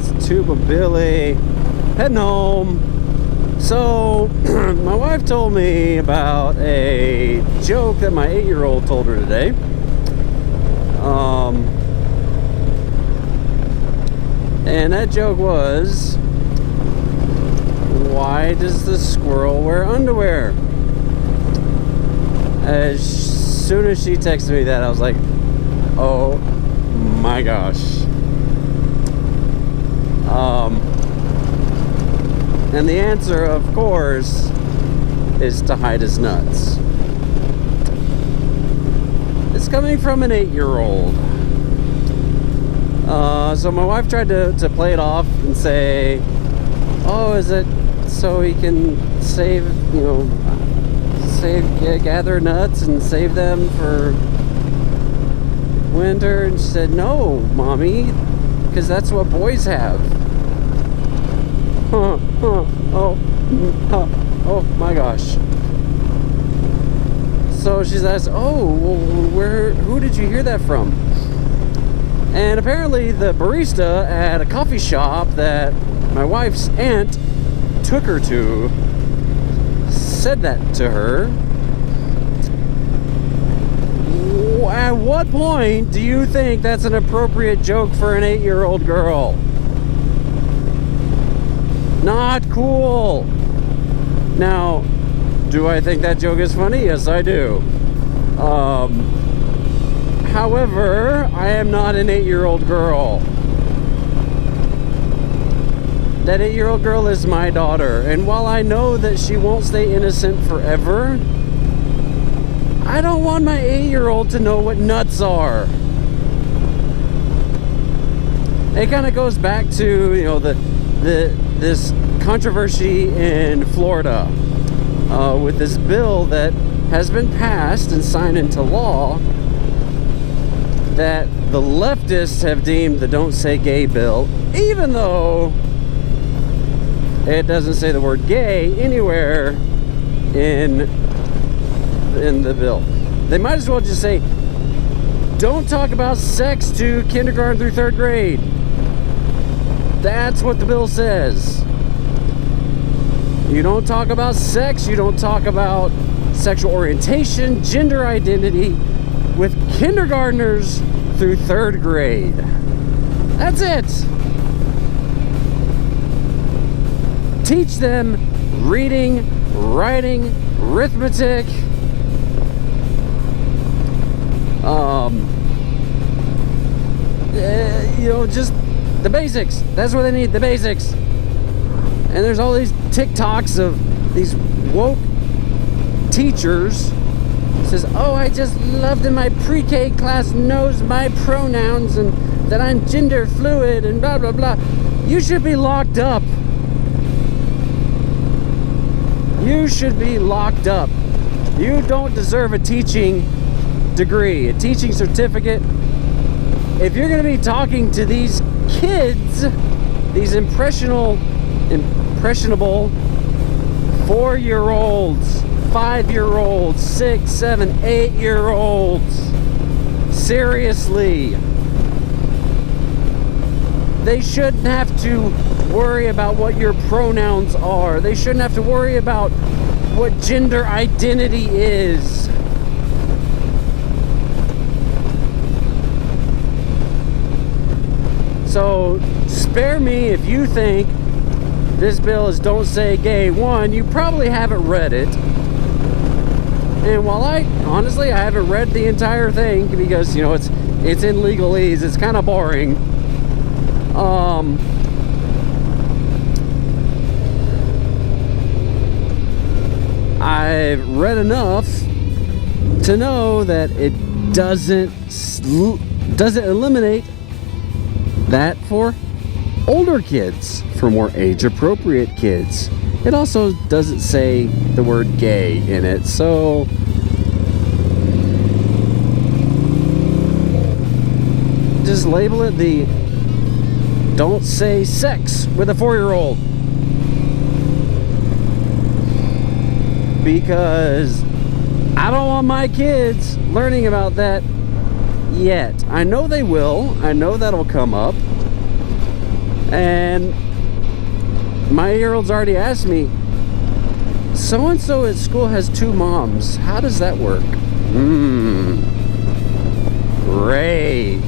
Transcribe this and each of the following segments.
it's Tuba Billy, heading home. So, my wife told me about a joke that my 8-year-old told her today. And that joke was, why does the squirrel wear underwear? As soon as she texted me that, I was like, oh my gosh. And the answer, of course, is to hide his nuts. It's coming from an 8-year-old. So my wife tried to play it off and say, oh, is it so he can gather nuts and save them for winter? And she said, no, Mommy, because that's what boys have. Oh my gosh. So she's asked, oh, well, who did you hear that from? And apparently the barista at a coffee shop that my wife's aunt took her to said that to her. At what point do you think that's an appropriate joke for an 8-year-old girl? Not cool. Now, do I think that joke is funny? Yes, I do. However, I am not an 8-year-old girl. That 8-year-old girl is my daughter. And while I know that she won't stay innocent forever, I don't want my 8-year-old to know what nuts are. It kind of goes back to, this controversy in Florida with this bill that has been passed and signed into law that the leftists have deemed the Don't Say Gay bill, even though it doesn't say the word gay anywhere in the bill. They might as well just say, don't talk about sex to kindergarten through 3rd grade. That's what the bill says. You don't talk about sex, you don't talk about sexual orientation, gender identity with kindergartners through 3rd grade. That's it. Teach them reading, writing, arithmetic, just the basics. That's what they need, the basics. And there's all these TikToks of these woke teachers. Says, oh, I just love that my pre-K class knows my pronouns and that I'm gender fluid and blah, blah, blah. You should be locked up. You should be locked up. You don't deserve a teaching degree, a teaching certificate. If you're going to be talking to these kids, these impressionable 4-year-olds, 5-year-olds, 6, 7, 8-year-olds, seriously, they shouldn't have to worry about what your pronouns are. They shouldn't have to worry about what gender identity is. So spare me if you think this bill is Don't Say Gay. One, you probably haven't read it. And while I haven't read the entire thing because, it's in legalese. It's kind of boring. I've read enough to know that it doesn't eliminate that for older kids, for more age-appropriate kids. It also doesn't say the word gay in it, so just label it the Don't Say Sex with a 4-year-old. Because I don't want my kids learning about that yet. I know they will. I know that'll come up. And my 8-year-old's already asked me, so-and-so at school has 2 moms. How does that work? Great.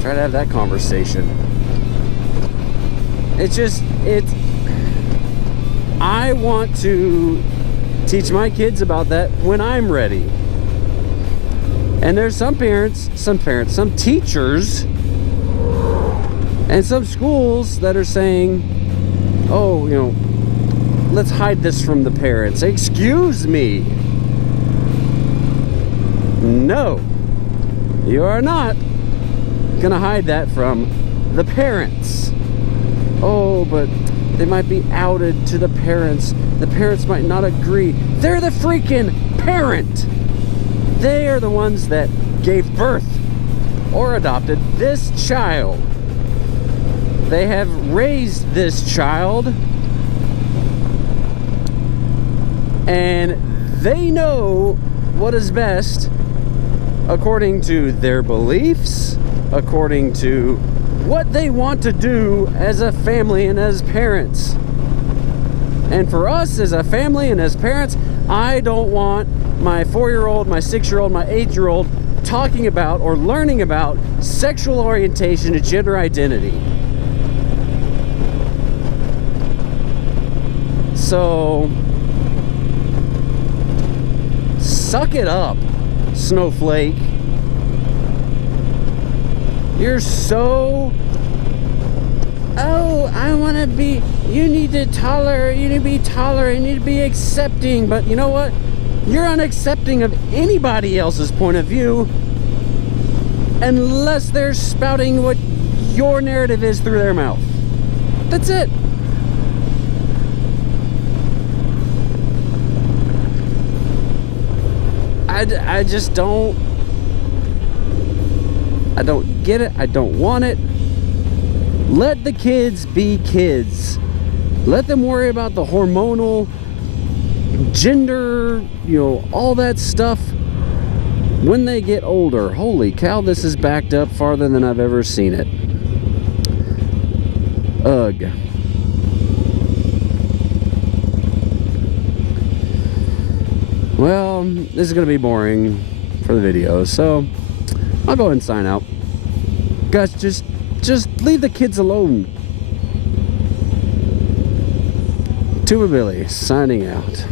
Try to have that conversation. I want to teach my kids about that when I'm ready. And there's some teachers, and some schools that are saying, oh, you know, let's hide this from the parents. Excuse me. No, you are not gonna hide that from the parents. Oh, but they might be outed to the parents. The parents might not agree. They're the freaking parent. They are the ones that gave birth or adopted this child. They have raised this child, and they know what is best according to their beliefs, according to what they want to do as a family and as parents. And for us as a family and as parents, I don't want my 4-year-old, my 6-year-old, my 8-year-old talking about or learning about sexual orientation and gender identity. So, suck it up, snowflake. You're so, oh, I want to be, you need to be tolerant, you need to be accepting. But you know what? You're unaccepting of anybody else's point of view unless they're spouting what your narrative is through their mouth. That's it. I just don't, I don't get it. I don't want it. Let the kids be kids. Let them worry about the hormonal, gender, you know, all that stuff when they get older. Holy cow, this is backed up farther than I've ever seen it. Ugh. Well, this is going to be boring for the video, so I'll go ahead and sign out. Guys, just leave the kids alone. Tuba Billy, signing out.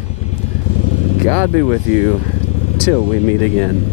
God be with you till we meet again.